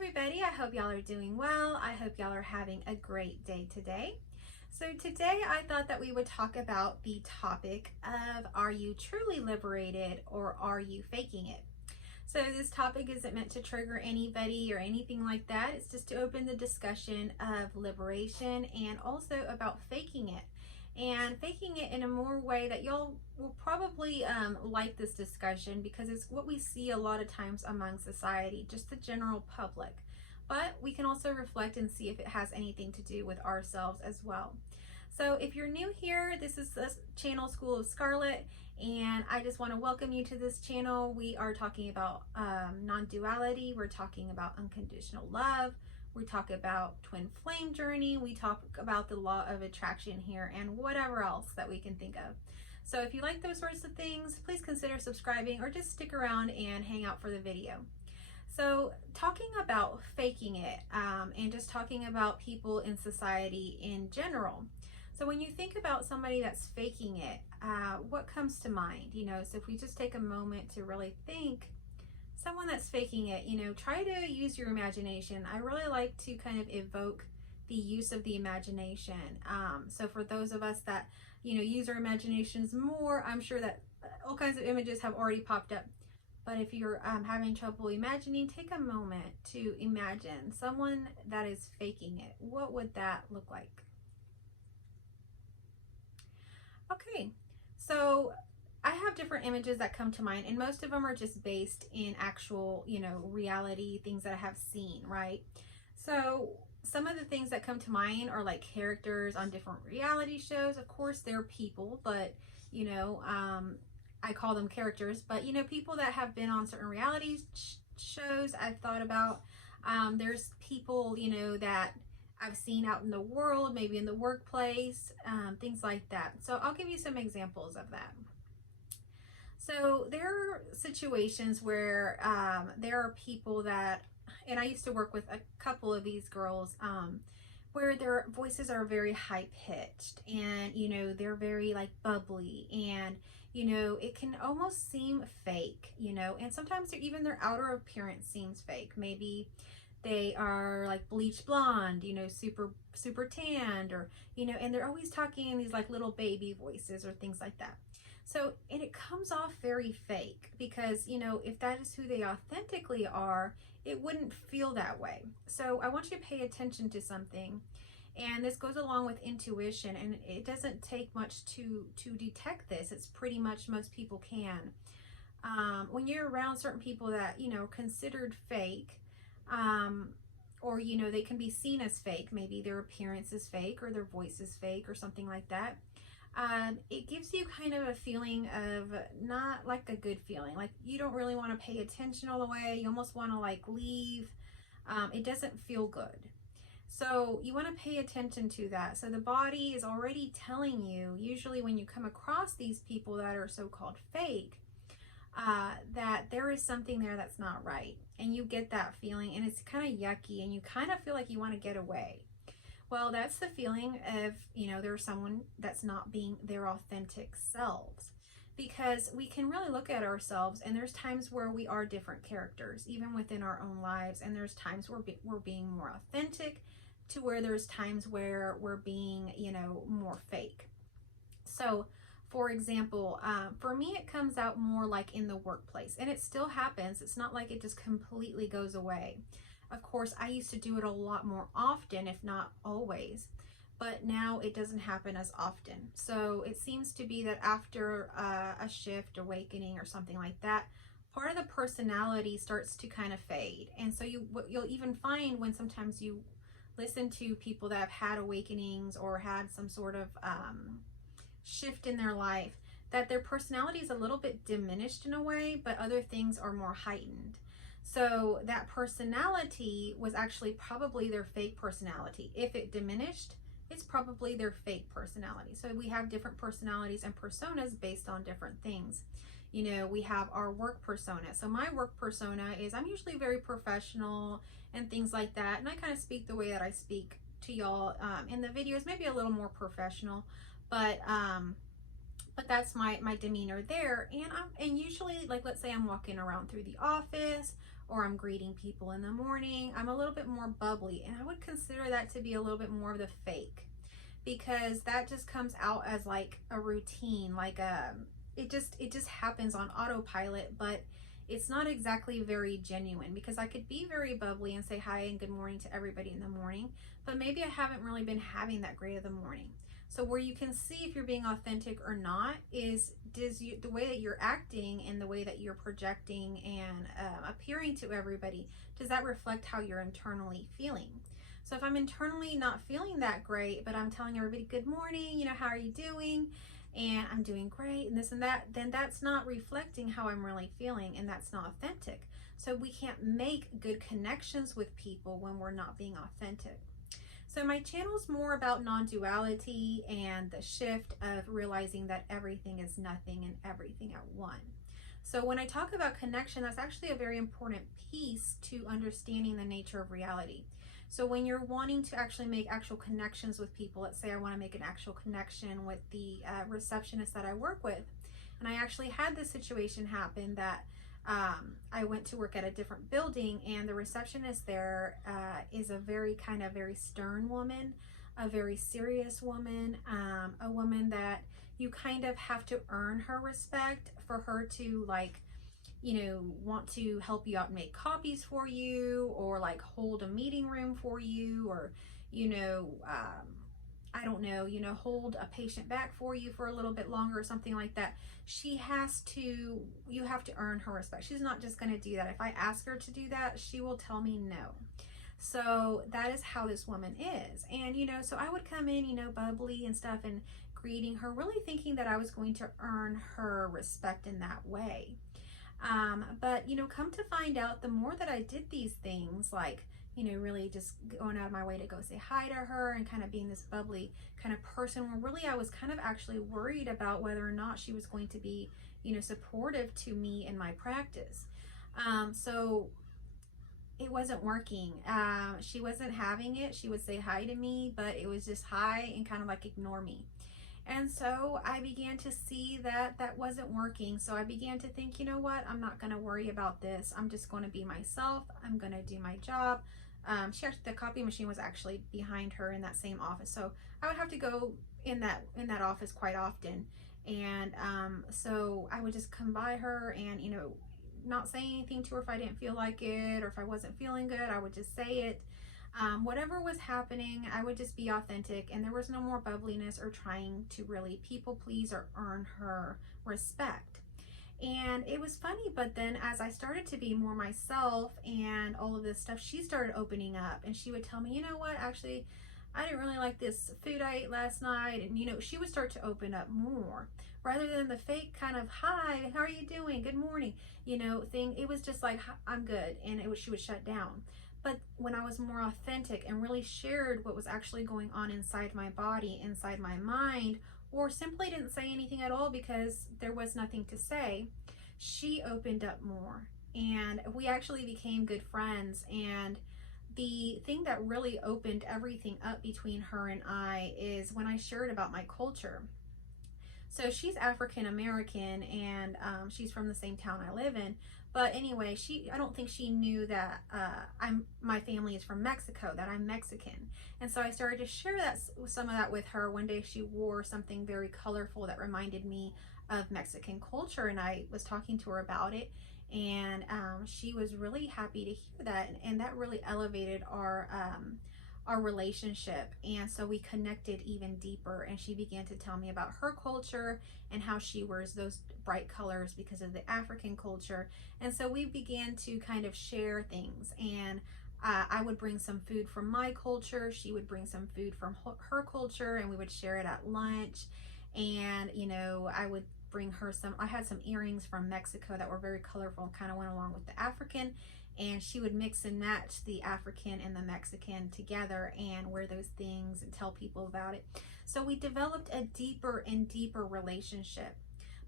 everybody, I hope y'all are doing well. I hope y'all are having a great day today. So today I thought that we would talk about the topic of, are you truly liberated or are you faking it? So this topic isn't meant to trigger anybody or anything like that. It's just to open the discussion of liberation and also about faking it. And faking it in a more way that y'all will probably like this discussion, because it's what we see a lot of times among society, just the general public. But we can also reflect and see if it has anything to do with ourselves as well. So if you're new here, this is the channel School of Scarlet, and I just want to welcome you to this channel. We are talking about non-duality. We're talking about unconditional love. We talk about twin flame journey. We talk about the law of attraction here and whatever else that we can think of. So if you like those sorts of things, please consider subscribing or just stick around and hang out for the video. So talking about faking it and just talking about people in society in general. So when you think about somebody that's faking it, what comes to mind? So if we just take a moment to really think, someone that's faking it, try to use your imagination. I really like to kind of evoke the use of the imagination. So for those of us that, use our imaginations more, I'm sure that all kinds of images have already popped up. But if you're having trouble imagining, take a moment to imagine someone that is faking it. What would that look like? Okay, so I have different images that come to mind, and most of them are just based in actual, reality, things that I have seen, right? So some of the things that come to mind are like characters on different reality shows. Of course, they're people, but, I call them characters, but, people that have been on certain reality shows I've thought about. There's people, that I've seen out in the world, maybe in the workplace, things like that. So I'll give you some examples of that. So there are situations where there are people that, and I used to work with a couple of these girls, where their voices are very high pitched and, they're very like bubbly, and, it can almost seem fake, and sometimes even their outer appearance seems fake. Maybe they are like bleach blonde, super tanned, or, and they're always talking in these like little baby voices or things like that. So, and it comes off very fake because, if that is who they authentically are, it wouldn't feel that way. So I want you to pay attention to something. And this goes along with intuition, and it doesn't take much to detect this. It's pretty much most people can. When you're around certain people that, considered fake, or, they can be seen as fake, maybe their appearance is fake or their voice is fake or something like that. It gives you kind of a feeling of not like a good feeling. Like you don't really want to pay attention all the way. You almost want to like leave. It doesn't feel good. So you want to pay attention to that. So the body is already telling you, usually when you come across these people that are so-called fake, that there is something there that's not right. And you get that feeling, and it's kind of yucky, and you kind of feel like you want to get away. Well, that's the feeling of, there's someone that's not being their authentic selves, because we can really look at ourselves, and there's times where we are different characters, even within our own lives. And there's times where we're being more authentic, to where there's times where we're being, more fake. So for example, for me, it comes out more like in the workplace, and it still happens. It's not like it just completely goes away. Of course, I used to do it a lot more often, if not always, but now it doesn't happen as often. So it seems to be that after a shift, awakening, or something like that, part of the personality starts to kind of fade. And so you'll even find when sometimes you listen to people that have had awakenings or had some sort of shift in their life, that their personality is a little bit diminished in a way, but other things are more heightened. So that personality was actually probably their fake personality. If it diminished, it's probably their fake personality. So we have different personalities and personas based on different things. We have our work persona. So my work persona is, I'm usually very professional and things like that. And I kind of speak the way that I speak to y'all in the videos, maybe a little more professional, but that's my demeanor there. And usually, like, let's say I'm walking around through the office, or I'm greeting people in the morning, I'm a little bit more bubbly. And I would consider that to be a little bit more of the fake, because that just comes out as like a routine, like it just happens on autopilot, but it's not exactly very genuine, because I could be very bubbly and say hi and good morning to everybody in the morning, but maybe I haven't really been having that great of the morning. So where you can see if you're being authentic or not is the way that you're acting and the way that you're projecting and appearing to everybody, does that reflect how you're internally feeling? So if I'm internally not feeling that great, but I'm telling everybody good morning, how are you doing? And I'm doing great and this and that, then that's not reflecting how I'm really feeling, and that's not authentic. So we can't make good connections with people when we're not being authentic. So my channel is more about non-duality and the shift of realizing that everything is nothing and everything at one. So when I talk about connection, that's actually a very important piece to understanding the nature of reality. So when you're wanting to actually make actual connections with people, let's say I want to make an actual connection with the receptionist that I work with, and I actually had this situation happen that I went to work at a different building, and the receptionist there is a very stern woman, a very serious woman, a woman that you kind of have to earn her respect for her to want to help you out and make copies for you, or like hold a meeting room for you, or I don't know, hold a patient back for you for a little bit longer or something like that. You have to earn her respect. She's not just going to do that. If I ask her to do that, she will tell me no. So that is how this woman is. And, so I would come in, bubbly and stuff, and greeting her, really thinking that I was going to earn her respect in that way. But come to find out, the more that I did these things, like really just going out of my way to go say hi to her and kind of being this bubbly kind of person, where really I was kind of actually worried about whether or not she was going to be supportive to me in my practice. So it wasn't working. She wasn't having it. She would say hi to me, but it was just hi and kind of like ignore me. And so I began to see that that wasn't working. So I began to think, you know what, I'm not going to worry about this. I'm just going to be myself. I'm going to do my job. The copy machine was actually behind her in that same office. So I would have to go in that office quite often. And so I would just come by her and, not say anything to her if I didn't feel like it, or if I wasn't feeling good, I would just say it. Whatever was happening, I would just be authentic, and there was no more bubbliness or trying to really people please or earn her respect. And it was funny, but then as I started to be more myself and all of this stuff, she started opening up, and she would tell me, you know what, actually, I didn't really like this food I ate last night. And, she would start to open up more rather than the fake kind of, hi, how are you doing? Good morning, thing. It was just like, I'm good. And she would shut down. But when I was more authentic and really shared what was actually going on inside my body, inside my mind, or simply didn't say anything at all because there was nothing to say, she opened up more. And we actually became good friends. And the thing that really opened everything up between her and I is when I shared about my culture. So she's African American, and she's from the same town I live in. But anyway, I don't think she knew that my family is from Mexico, that I'm Mexican. And so I started to share some of that with her. One day she wore something very colorful that reminded me of Mexican culture, and I was talking to her about it. And she was really happy to hear that, and that really elevated our relationship. And so we connected even deeper, and she began to tell me about her culture and how she wears those bright colors because of the African culture. And so we began to kind of share things, and I would bring some food from my culture, she would bring some food from her culture, and we would share it at lunch. And I would bring her I had some earrings from Mexico that were very colorful and kind of went along with the African, and she would mix and match the African and the Mexican together and wear those things and tell people about it. So we developed a deeper and deeper relationship.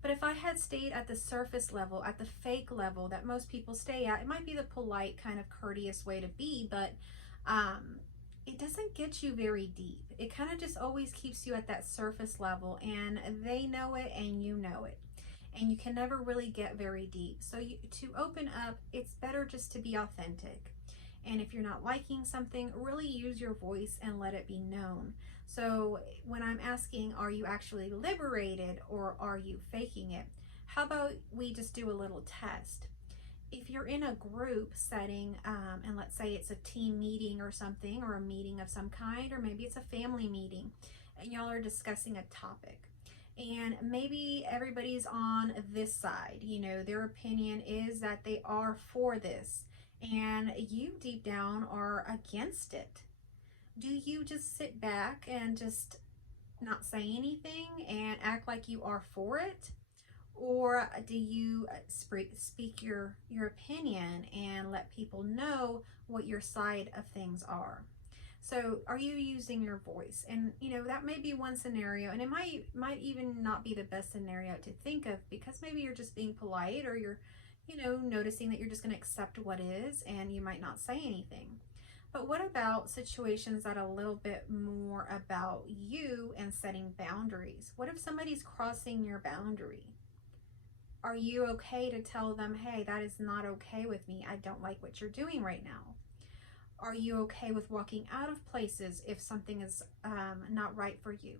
But if I had stayed at the surface level, at the fake level that most people stay at, it might be the polite kind of courteous way to be, but it doesn't get you very deep. It kind of just always keeps you at that surface level, and they know it and you know it. and you can never really get very deep. So to open up, it's better just to be authentic. And if you're not liking something, really use your voice and let it be known. So when I'm asking, are you actually liberated or are you faking it? How about we just do a little test? If you're in a group setting, and let's say it's a team meeting or something, or a meeting of some kind, or maybe it's a family meeting, and y'all are discussing a topic, and maybe everybody's on this side, their opinion is that they are for this, and you deep down are against it. Do you just sit back and just not say anything and act like you are for it? Or do you speak your opinion and let people know what your side of things are? So are you using your voice? And that may be one scenario, and it might even not be the best scenario to think of, because maybe you're just being polite, or you're noticing that you're just going to accept what is, and you might not say anything. But what about situations that are a little bit more about you and setting boundaries? What if somebody's crossing your boundary? Are you okay to tell them, hey, that is not okay with me. I don't like what you're doing right now. Are you okay with walking out of places if something is not right for you?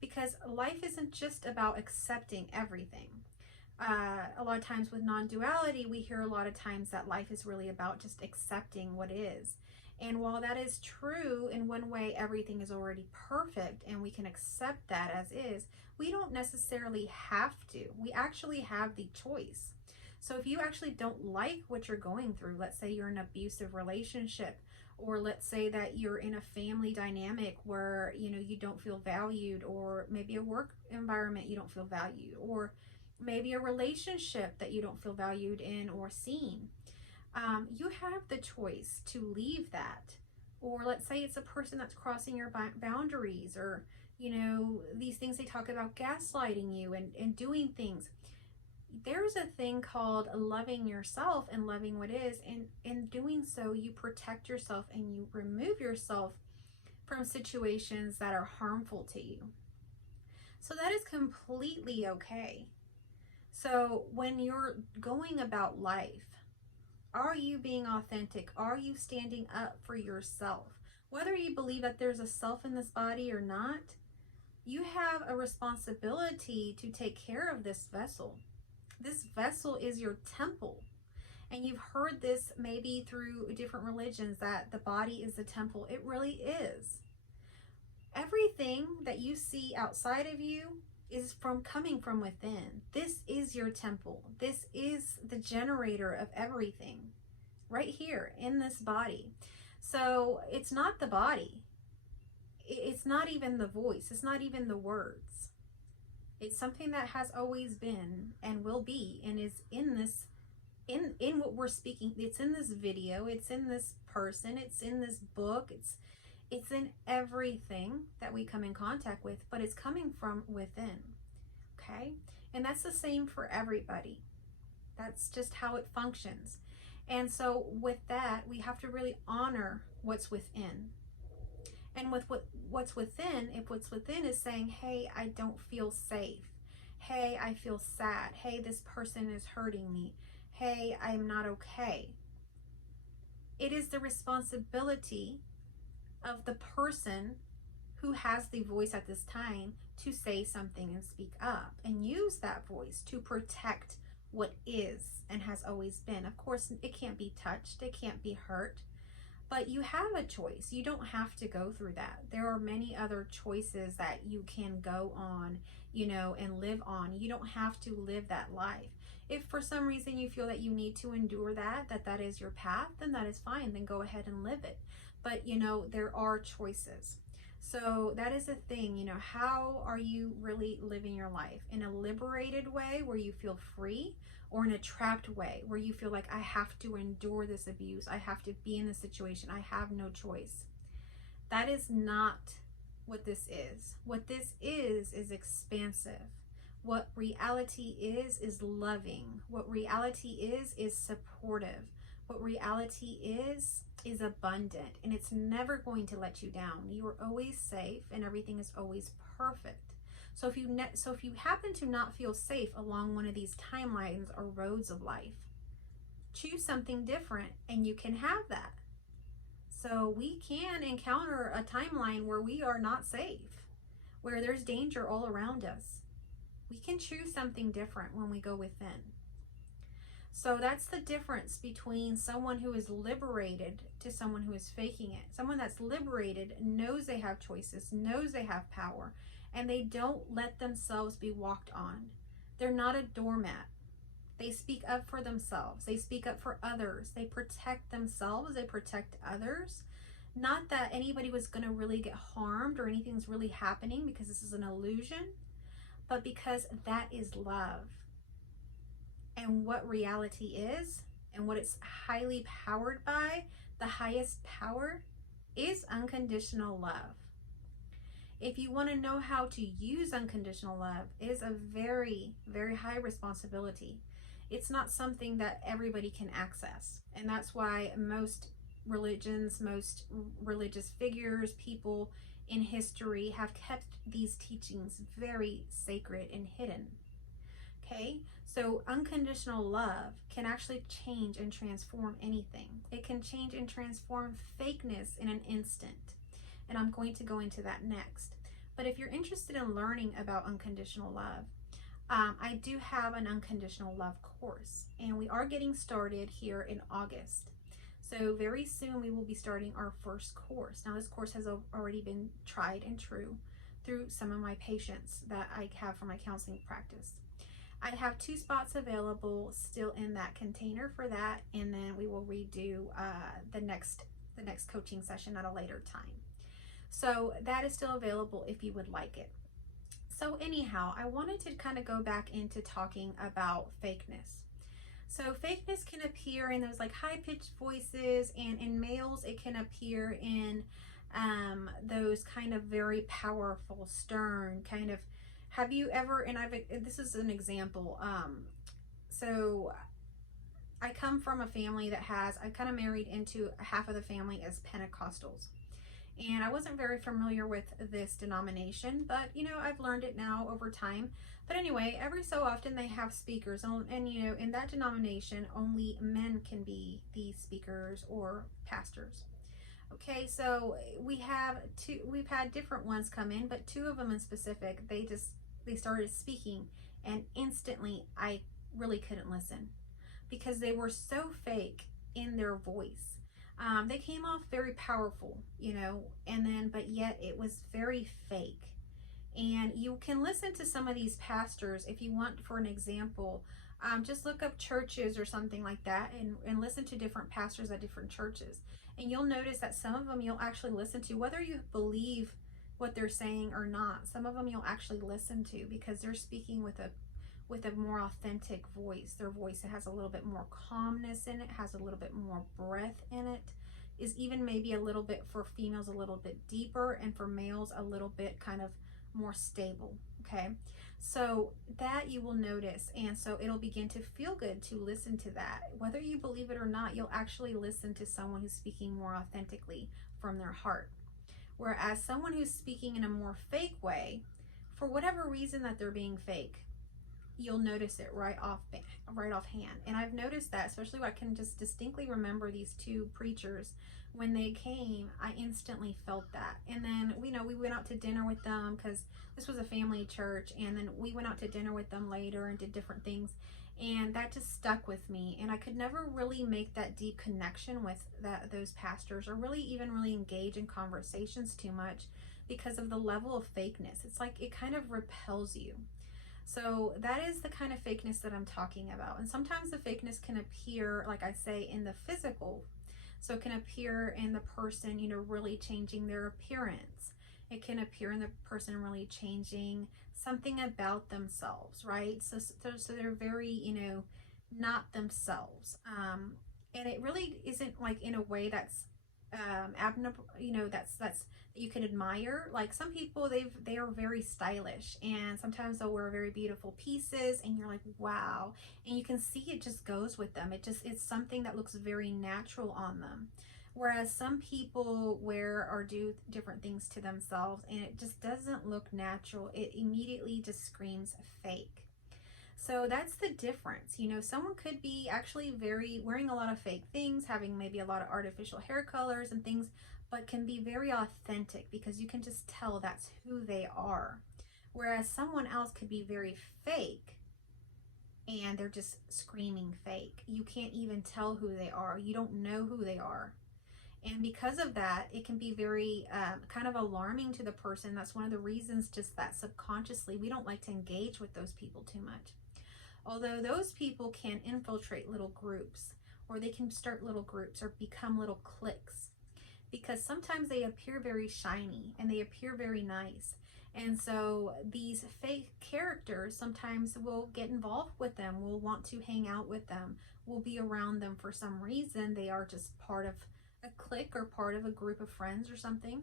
Because life isn't just about accepting everything. A lot of times with non-duality, we hear a lot of times that life is really about just accepting what is. And while that is true, in one way, everything is already perfect and we can accept that as is, we don't necessarily have to. We actually have the choice. So if you actually don't like what you're going through, let's say you're in an abusive relationship, or let's say that you're in a family dynamic where, you don't feel valued, or maybe a work environment you don't feel valued, or maybe a relationship that you don't feel valued in or seen. You have the choice to leave that. Or let's say it's a person that's crossing your boundaries, or these things they talk about, gaslighting you and doing things. There's a thing called loving yourself and loving what is, and in doing so you protect yourself and you remove yourself from situations that are harmful to you. So that is completely okay. So when you're going about life, are you being authentic? Are you standing up for yourself? Whether you believe that there's a self in this body or not, you have a responsibility to take care of this vessel. This vessel is your temple. And you've heard this maybe through different religions, that the body is the temple. It really is. Everything that you see outside of you is coming from within. This is your temple. This is the generator of everything right here in this body. So it's not the body. It's not even the voice. It's not even the words. It's something that has always been and will be, and is in this, in what we're speaking. It's in this video. It's in this person. It's in this book. It's in everything that we come in contact with, but it's coming from within. Okay? And that's the same for everybody. That's just how it functions. And so with that, we have to really honor what's within. And with what's within, if what's within is saying, hey, I don't feel safe. Hey, I feel sad. Hey, this person is hurting me. Hey, I'm not okay. It is the responsibility of the person who has the voice at this time to say something and speak up and use that voice to protect what is and has always been. Of course, it can't be touched, it can't be hurt, but you have a choice. You don't have to go through that. There are many other choices that you can go on, and live on. You don't have to live that life. If for some reason you feel that you need to endure that is your path, then that is fine. Then go ahead and live it. But, there are choices. So that is the thing, how are you really living your life? In a liberated way where you feel free, or in a trapped way where you feel like, I have to endure this abuse. I have to be in this situation. I have no choice. That is not what this is. What this is expansive. What reality is loving. What reality is supportive. What reality is abundant, and it's never going to let you down. You are always safe and everything is always perfect. So if you happen to not feel safe along one of these timelines or roads of life, choose something different and you can have that. So we can encounter a timeline where we are not safe, where there's danger all around us. We can choose something different when we go within. So that's the difference between someone who is liberated to someone who is faking it. Someone that's liberated knows they have choices, knows they have power, and they don't let themselves be walked on. They're not a doormat. They speak up for themselves. They speak up for others. They protect themselves. They protect others. Not that anybody was going to really get harmed or anything's really happening because this is an illusion, but because that is love. And what reality is and what it's highly powered by, the highest power, is unconditional love. If you want to know how to use unconditional love, it is a very, very high responsibility. It's not something that everybody can access. And that's why most religions, most religious figures, people in history have kept these teachings very sacred and hidden. Okay, so unconditional love can actually change and transform anything. It can change and transform fakeness in an instant. And I'm going to go into that next. But if you're interested in learning about unconditional love, I do have an unconditional love course, and we are getting started here in August. So very soon we will be starting our first course. Now this course has already been tried and true through some of my patients that I have for my counseling practice. I have 2 spots available still in that container for that, and then we will redo the next coaching session at a later time. So that is still available if you would like it. So anyhow, I wanted to kind of go back into talking about fakeness. So fakeness can appear in those like high-pitched voices, and in males it can appear in those kind of very powerful, stern kind of. Have you ever, and this is an example, so I come from a family that I kind of married into half of the family as Pentecostals. And I wasn't very familiar with this denomination, but you know, I've learned it now over time. But anyway, every so often they have speakers, and you know, in that denomination, only men can be the speakers or pastors. Okay, so we've had different ones come in, but 2 of them in specific, they started speaking, and instantly I really couldn't listen because they were so fake in their voice. They came off very powerful, you know, but yet it was very fake. And you can listen to some of these pastors if you want. For an example, just look up churches or something like that, and listen to different pastors at different churches. And you'll notice that some of them you'll actually listen to, whether you believe what they're saying or not. Some of them you'll actually listen to because they're speaking with a more authentic voice. Their voice has a little bit more calmness in it, has a little bit more breath in it, is even maybe a little bit, for females, a little bit deeper, and for males a little bit kind of more stable. Okay, so that you will notice, and so it'll begin to feel good to listen to that. Whether you believe it or not, you'll actually listen to someone who's speaking more authentically from their heart. Whereas someone who's speaking in a more fake way, for whatever reason that they're being fake, you'll notice it right offhand. And I've noticed that, especially I can just distinctly remember these 2 preachers. When they came, I instantly felt that. And then, you know, we went out to dinner with them because this was a family church, and then we went out to dinner with them later and did different things, and that just stuck with me. And I could never really make that deep connection with those pastors, or really even really engage in conversations too much because of the level of fakeness. It's like it kind of repels you. So that is the kind of fakeness that I'm talking about. And sometimes the fakeness can appear, like I say, in the physical. So it can appear in the person, you know, really changing their appearance. It can appear in the person really changing something about themselves, right? So they're very, you know, not themselves. And it really isn't like in a way that's abnormal, you know, that's you can admire. Like some people, they are very stylish, and sometimes they'll wear very beautiful pieces, and you're like, wow, and you can see it just goes with them. It's something that looks very natural on them. Whereas some people wear or do different things to themselves and it just doesn't look natural. It immediately just screams fake. So that's the difference. You know, someone could be actually very wearing a lot of fake things, having maybe a lot of artificial hair colors and things, but can be very authentic because you can just tell that's who they are. Whereas someone else could be very fake and they're just screaming fake. You can't even tell who they are. You don't know who they are. And because of that, it can be very kind of alarming to the person. That's one of the reasons, just that subconsciously, we don't like to engage with those people too much. Although those people can infiltrate little groups, or they can start little groups or become little cliques, because sometimes they appear very shiny and they appear very nice. And so these fake characters sometimes will get involved with them, will want to hang out with them, will be around them for some reason. They are just part of a clique or part of a group of friends or something.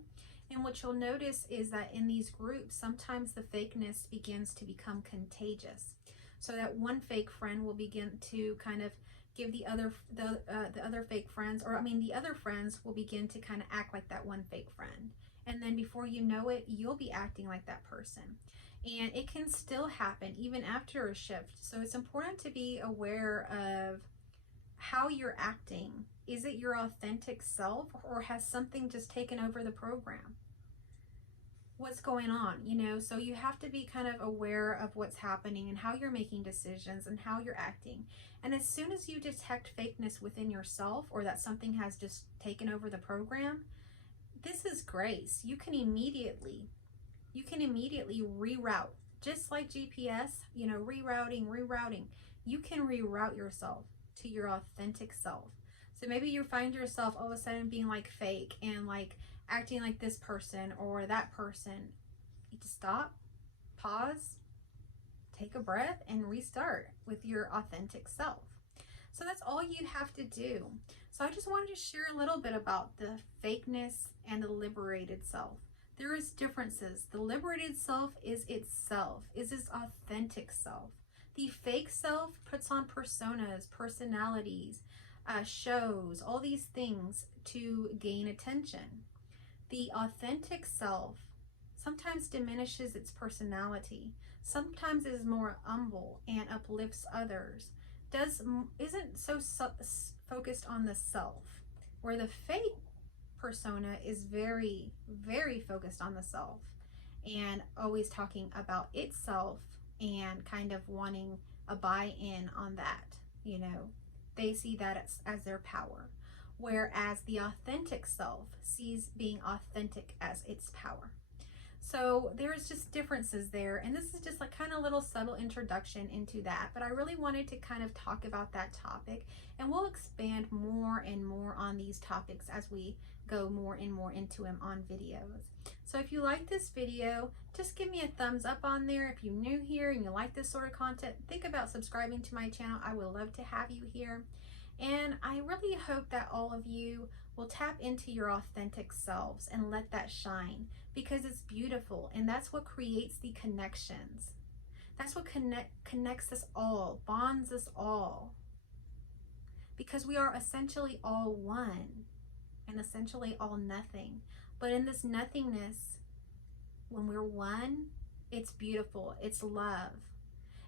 And what you'll notice is that in these groups, sometimes the fakeness begins to become contagious. So that one fake friend will begin to kind of give the other fake friends, or I mean the other friends will begin to kind of act like that one fake friend. And then before you know it, you'll be acting like that person. And it can still happen even after a shift. So it's important to be aware of how you're acting. Is it your authentic self, or has something just taken over the program? What's going on, you know? So you have to be kind of aware of what's happening and how you're making decisions and how you're acting. And as soon as you detect fakeness within yourself, or that something has just taken over the program, this is grace. You can immediately reroute, just like GPS, you know, rerouting. You can reroute yourself to your authentic self. So maybe you find yourself all of a sudden being like fake and like acting like this person or that person. You just stop, pause, take a breath, and restart with your authentic self. So that's all you have to do. So I just wanted to share a little bit about the fakeness and the liberated self. There is differences. The liberated self is itself, is its authentic self. The fake self puts on personas, personalities, shows, all these things to gain attention. The authentic self sometimes diminishes its personality. Sometimes is more humble and uplifts others. Isn't so focused on the self, where the fake persona is very, very focused on the self and always talking about itself and kind of wanting a buy-in on that. You know, they see that as their power, whereas the authentic self sees being authentic as its power. So there's just differences there, and this is just like kind of a little subtle introduction into that, but I really wanted to kind of talk about that topic, and we'll expand more and more on these topics as we go more and more into them on videos. So if you like this video, just give me a thumbs up on there. If you're new here and you like this sort of content, think about subscribing to my channel. I would love to have you here. And I really hope that all of you will tap into your authentic selves and let that shine, because it's beautiful, and that's what creates the connections. That's what connects us all, bonds us all, because we are essentially all one and essentially all nothing. But in this nothingness, when we're one, it's beautiful, it's love.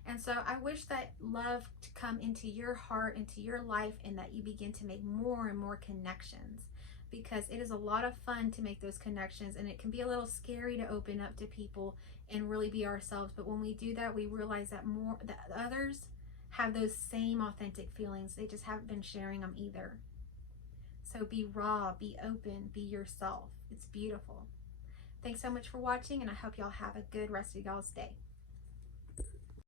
And so I wish that love to come into your heart, into your life, and that you begin to make more and more connections, because it is a lot of fun to make those connections, and it can be a little scary to open up to people and really be ourselves. But when we do that, we realize that others have those same authentic feelings. They just haven't been sharing them either. So be raw, be open, be yourself. It's beautiful. Thanks so much for watching, and I hope y'all have a good rest of y'all's day.